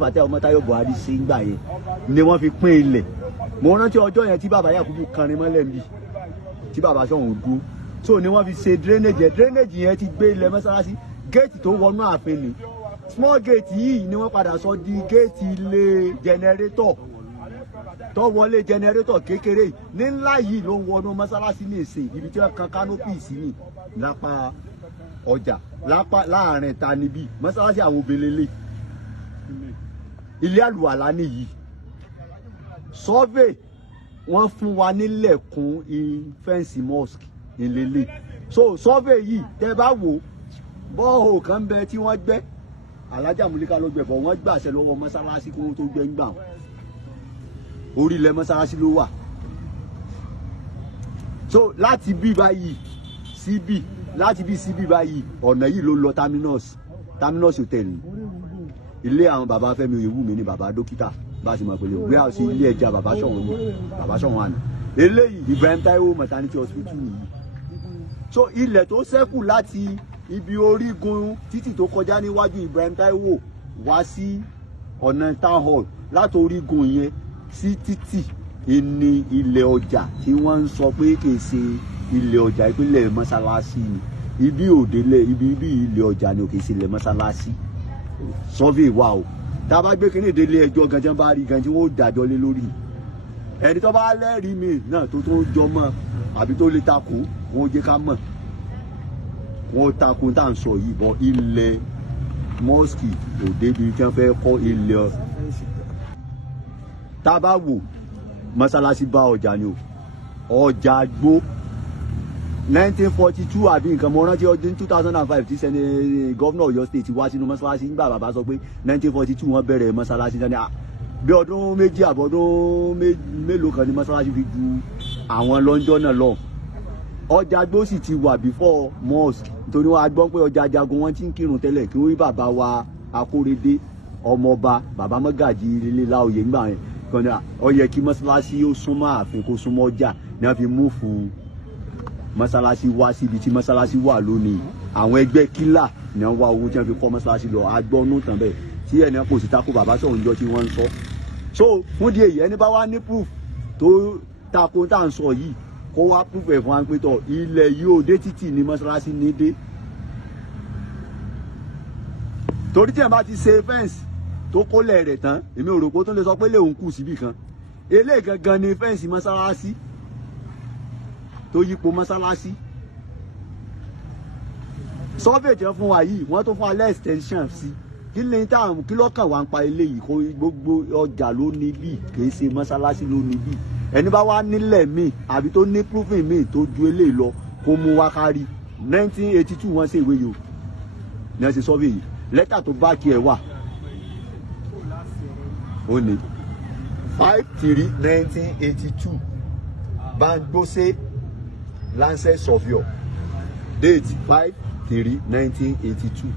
Fatai Ọmọ́táyọ̀ Buhari ṣe ń gbà yẹn ni wọ́n fi pín ilẹ̀. Mo rántí ọjọ́ yẹn tí bàbá Yakubu kanrin mọ́lẹ̀ ń bì tí bàbá Ṣọ̀ún dúró so ni wọ́n fi ṣe drainage yẹn ti gbé ilẹ̀ mọ́sálásí géètì tó wọnú ààfin ni small gate yìí ni wọ́n padà sọ di géètì ilé jẹnẹrétọ̀ tó wọlé jẹnẹrétọ̀ kékeré ní ńlá yìí ló ń wọnú mọ́sálásí ní ìsìn ibi tí wọ́n kan kánópì sí ni lápá ọjà láàrin ta níbí mọ́sálásí àwọn obìnrin ilé àlùwàlá nìyí survey wọ́n fún wa nílẹ̀kùn fẹ́ǹsì mosque ìlélẹ̀ so survey yìí tẹ́ bá wò bọ́ọ̀hù kan bẹ tí wọ́n gbẹ́ alájà múlíkà ló gbẹ bọ̀ wọ́n gbàṣẹ lọ́wọ́ mọ́sálásí kó tó gbẹ́ ń gbà orí ilẹ̀ mọ́sálásí ló wà so láti bí báyìí síbí láti bí síbí báyìí ọ̀nà yìí ló lọ terminus hotel ilé àwọn bàbá Fẹ́mi Oyèwùmí ni bàbá dókítà bá a ṣe mọ̀ pé wí àwọn sí ilé ẹja bàbá Ṣọ̀ún ni bàbá Ṣọ̀ún àná eléyìí Ibrahim Taiwo maternity hospital nìyí so ilẹ̀ tó ṣẹ́kù láti ibi orígun títì tó kọjá níwájú Ibrahim Taiwo wá sí ọ̀nà town hall láti orígun yẹn sí títì ní ilẹ̀ ọjà tí wọ́n ń sọ pé kì í ṣe ilẹ̀ ọjà ìpínlẹ̀ mọ́sálásí ni ibi òdélẹ̀ ibi ilẹ̀ ọjà ni ò kì í ṣe ilẹ̀ mọ́sálásí survey wa o tá a bá gbé kíní ìdílé ẹjọ́ ganjan bá rí gan tí wọ́n ó dájọ́ lé lórí ẹni tó bá lẹ́rìí mi náà tó jọ mọ́ àbí tó lè takò wọn ó jẹ́ ká mọ̀ wọn ó takò tá à ń sọ yìí bọ́ ilẹ̀ mosque òde bíi tí wọ́n fẹ́ kọ́ ilẹ̀ tá a bá wò mọ́sálásí bá ọjà ni o ọjà gbó 1942 àbí nǹkan mo rántí ọdún 2005 tí sẹ́ni gọ́vnà Ọ̀yọ́ state wá sínú mọ́sálásí nígbà bàbá sọ pé 1942 wọ́n bẹ̀rẹ̀ mọ́sálásí náà bí ọdún méjì àbọ̀dún mélòó kan ní mọ́sálásí fi ju àwọn lọ́njọ́ náà lọ ọjà gbó sì ti wà before mosque nítorí wọn a gbọ́ pé ọjà Ajagun wọn ti ń kírun tẹ́lẹ̀ kí wọ́n rí bàbá wa Akóredé ọmọọba bàbá Mọ́gàjí ilé Láòyè ńgbà yẹn kan ní ó yẹ kí mọ́sálásí ó súnmọ́ ààfin kó súnmọ́ ọjà ní wọ́n fi mú fún mọ́sálásí wá síbi tí mọ́sálásí wà lónìí àwọn ẹgbẹ́ kílà ní wọ́n wá owó tí wọ́n fi kọ́ mọ́sálásí lọ agbọ́nú tàn bẹ́ẹ̀ tí ẹni kò sí tako bàbá Ṣọ̀ún jọ tí wọ́n ń sọ so fún di èyí ẹni bá wá ní proof tó tako tá à ń sọ yìí kó wá proof ẹ̀ fún wa pé tọ̀ ilẹ̀ yìí ò dé títì ní mọ́sálásí ní dé torí tí ẹ̀ bá ti ṣe fẹ́ǹsì tó kólẹ̀ rẹ̀ tán èmi ò rò pé ó tún lè sọ pé lè òun kù síbì kan eléyìí gangan ni fẹ́ǹsì mọ́sálásí tó yípo mọ́sálásí survey jẹ́ fún wa yìí wọ́n tó fún alẹ́ extension sí kí lè táwọn kí lọ́kàn wá ń pa eléyìí kó gbogbo ọjà ló ní bí kìí ṣe mọ́sálásí ló ní bí ẹni bá wá nílẹ̀ míì àbí tó ní proving míì tó ju eléyìí lọ kó mú wá kárí 1982 wọ́n ṣe ìwé yìí o ní ẹ ṣe survey yìí lẹ́tà tó bá kí ẹ wà ó ní 5/3/1982 Bangbose Lancet Surveyor date 5/3/1982.